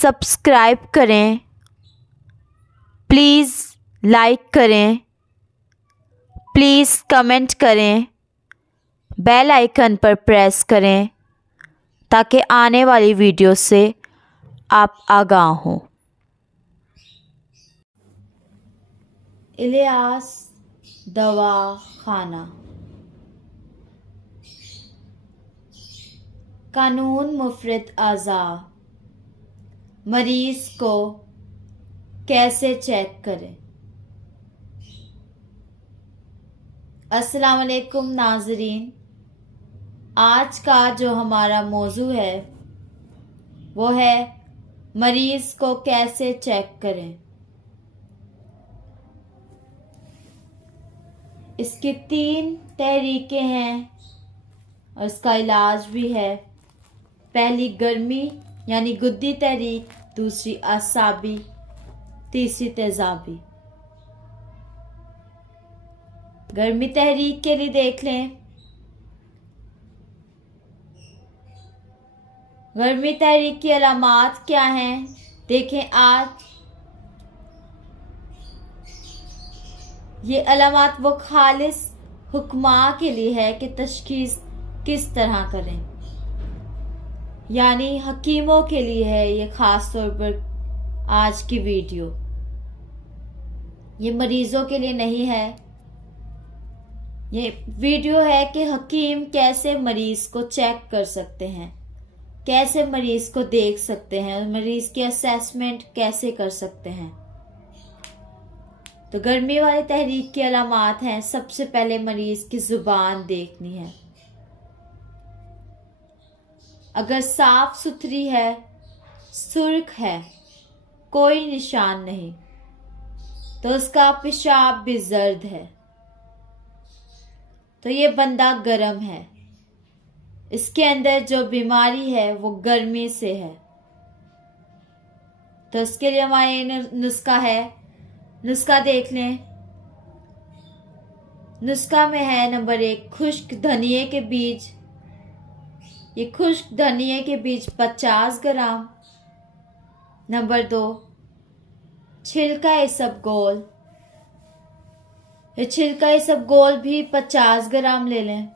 Subscribe करें, please like करें, please comment करें, बेल आइकन पर प्रेस करें ताकि आने वाली वीडियो से आप आगाह हों। इलियास दवाखाना। कानून मुफरत आज़ा। मरीज़ को कैसे चेक करें। अस्सलाम वालेकुम नाज़रीन, आज का जो हमारा मौजू है वो है मरीज़ को कैसे चेक करें। इसकी 3 तहरीकें हैं और इसका इलाज भी है। पहली गर्मी यानी गुद्दी तहरीक, दूसरी आसाबी, तीसरी तेज़ाबी। गर्मी तहरीक के लिए देख लें। गर्मी तहरीक की अलामात क्या हैं देखें। आज ये अलामात वो खालिस हुक्मा के लिए है कि तशखीस किस तरह करें, यानी हकीमों के लिए है ये ख़ास तौर पर आज की वीडियो। ये मरीज़ों के लिए नहीं है। ये वीडियो है कि हकीम कैसे मरीज़ को चेक कर सकते हैं, कैसे मरीज़ को देख सकते हैं, मरीज़ की असेसमेंट कैसे कर सकते हैं। तो गर्मी वाली तहरीक की अलामात हैं। सबसे पहले मरीज़ की ज़ुबान देखनी है। अगर साफ सुथरी है, सुर्ख है, कोई निशान नहीं, तो उसका पेशाब भी जर्द है, तो ये बंदा गर्म है। इसके अंदर जो बीमारी है वो गर्मी से है। तो इसके लिए हमारे नुस्खा है। नुस्खा देख लें। नुस्खा में है नंबर 1 खुश्क धनिये के बीज। ये खुश्क धनिये के बीज 50 ग्राम। नंबर 2 छिलका इसबगोल। ये छिलका इसबगोल भी 50 ग्राम ले लें।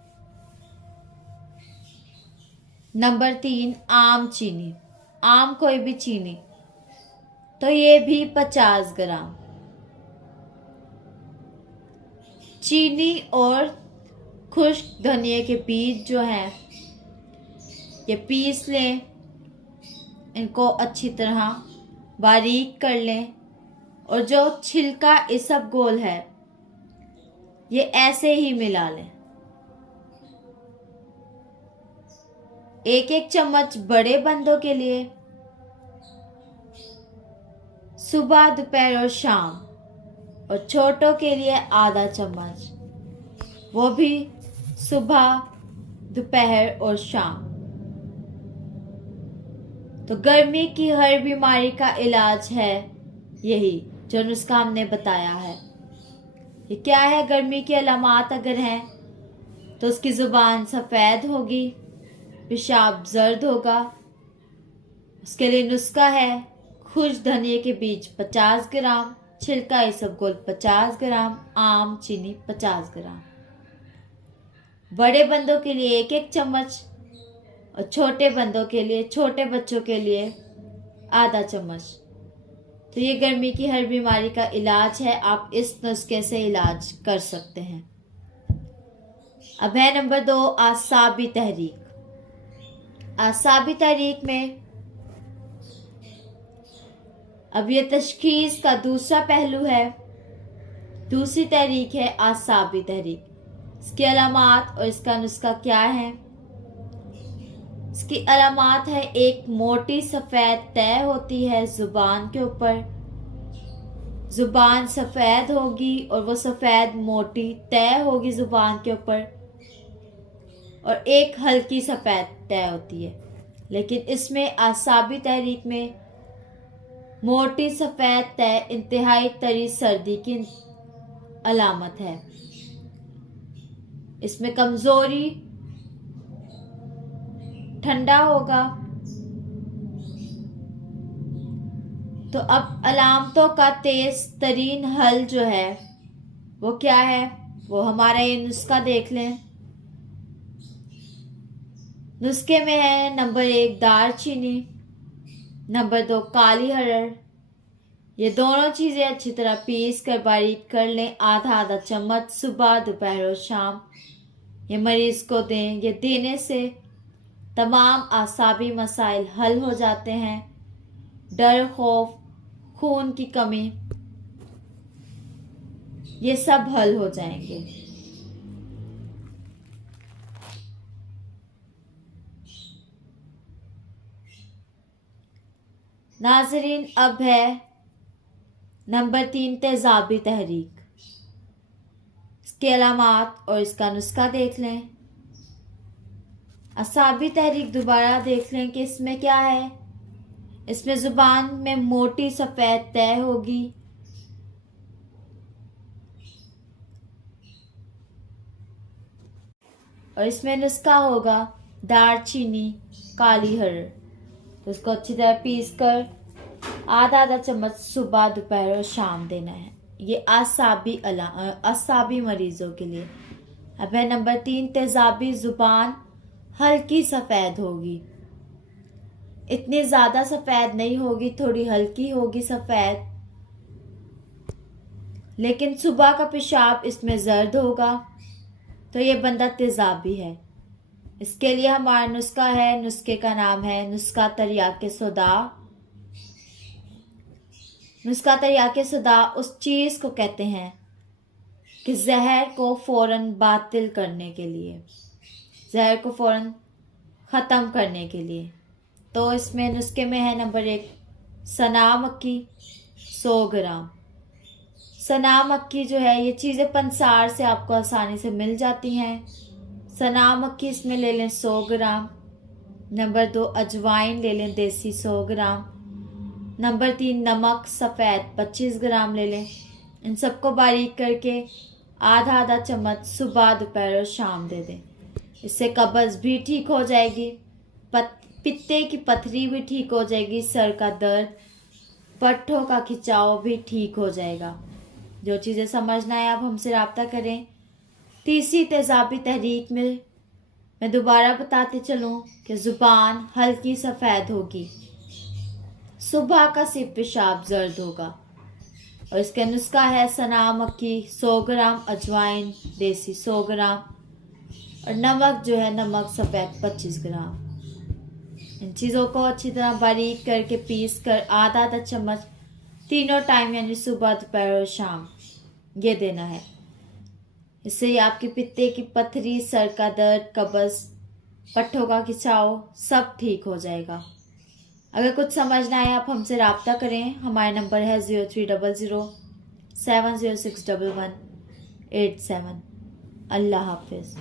नंबर 3 आम चीनी, आम कोई भी चीनी, तो ये भी 50 ग्राम। चीनी और खुश्क धनिये के बीज जो हैं ये पीस लें, इनको अच्छी तरह बारीक कर लें। और जो छिलका इसबगोल है ये ऐसे ही मिला लें। 1-1 चम्मच बड़े बंदों के लिए सुबह, दोपहर और शाम, और छोटों के लिए आधा चम्मच, वो भी सुबह, दोपहर और शाम। तो गर्मी की हर बीमारी का इलाज है यही जो नुस्खा हमने बताया है। ये क्या है? गर्मी की अलामात अगर हैं तो उसकी ज़ुबान सफ़ेद होगी, पेशाब जर्द होगा। उसके लिए नुस्खा है खुश्क धनिये के बीज 50 ग्राम, छिलका इसबगोल 50 ग्राम, आम चीनी 50 ग्राम। बड़े बंदों के लिए 1-1 चम्मच और छोटे बंदों के लिए, छोटे बच्चों के लिए आधा चम्मच। तो ये गर्मी की हर बीमारी का इलाज है। आप इस नुस्खे से इलाज कर सकते हैं। अब है नंबर 2 आसाबी तहरीक। आसाबी तहरीक में अब ये तशखीस का दूसरा पहलू है। दूसरी तहरीक है आसाबी तहरीक। इसकी अलामात और इसका नुस्खा क्या है? इसकी अलामात है एक मोटी सफ़ेद तय होती है ज़ुबान के ऊपर। ज़ुबान सफ़ेद होगी और वो सफ़ेद मोटी तय होगी ज़ुबान के ऊपर, और एक हल्की सफ़ेद तय होती है। लेकिन इसमें आसाबी तहरीक में मोटी सफ़ेद तय इंतहाई तरी सर्दी की अलामत है। इसमें कमज़ोरी, ठंडा होगा, तो अब अलामतों का तेज तरीन हल जो है वो क्या है, वो हमारा ये नुस्खा देख लें। नुस्खे में है नंबर 1 दालचीनी, नंबर 2 काली हरड़। ये दोनों चीजें अच्छी तरह पीस कर बारीक कर लें, आधा आधा चम्मच सुबह दोपहर और शाम ये मरीज को दें। ये देने से तमाम आसाबी मसाइल हल हो जाते हैं। डर, खौफ, खून की कमी, ये सब हल हो जाएंगे। नाजरीन, अब है नंबर 3 तेजाबी तहरीक। इसके अलामात और इसका नुस्खा देख लें। असाबी तहरीक दोबारा देख लें कि इसमें क्या है। इसमें जुबान में मोटी सफेद तय होगी, और इसमें नुस्खा होगा दालचीनी काली हरड़। तो उसको अच्छी तरह पीस कर आधा आधा चम्मच सुबह दोपहर और शाम देना है। ये असाबी मरीजों के लिए। अब है नंबर 3 तेजाबी जुबान हल्की सफेद होगी, इतनी ज्यादा सफेद नहीं होगी, थोड़ी हल्की होगी सफेद, लेकिन सुबह का पेशाब इसमें जर्द होगा, तो ये बंदा तेजाबी है। इसके लिए हमारा नुस्खा है, नुस्खे का नाम है नुस्खा तरियाके सोदा। नुस्खा तरियाके सोदा उस चीज को कहते हैं कि जहर को फौरन बातिल करने के लिए, जहर को फौरन ख़त्म करने के लिए। तो इसमें नुस्खे में है नंबर 1 सना मक्खी 100 ग्राम। सना मक्खी जो है ये चीज़ें पंसार से आपको आसानी से मिल जाती हैं। सना मक्खी इसमें ले लें 100 ग्राम। नंबर 2 अजवाइन ले लें देसी 100 ग्राम। नंबर 3 नमक सफ़ेद 25 ग्राम ले लें। इन सबको बारीक करके आधा आधा चम्मच सुबह दोपहर और शाम दे दें। इससे कब्ज़ भी ठीक हो जाएगी, पित्ते की पथरी भी ठीक हो जाएगी, सर का दर्द, पट्ठों का खिंचाव भी ठीक हो जाएगा। जो चीज़ें समझना है आप हमसे रब्ता करें। तीसरी तेजाबी तहरीक में मैं दोबारा बताते चलूँ कि ज़ुबान हल्की सफ़ेद होगी, सुबह का सिर्फ पेशाब जर्द होगा, और इसका नुस्खा है सना मक्खी 100 ग्राम, अजवाइन देसी 100 ग्राम, और नमक जो है नमक सफ़ेद 25 ग्राम। इन चीज़ों को अच्छी तरह बारीक करके पीस कर आधा आधा चम्मच तीनों टाइम यानी सुबह दोपहर और शाम ये देना है। इससे आपकी पित्ते की पथरी, सर का दर्द, कब्ज़, पट्ठों का खिंचाव सब ठीक हो जाएगा। अगर कुछ समझना है आप हमसे रब्ता करें। हमारा नंबर है 0300 706 1187। अल्लाह हाफिज़।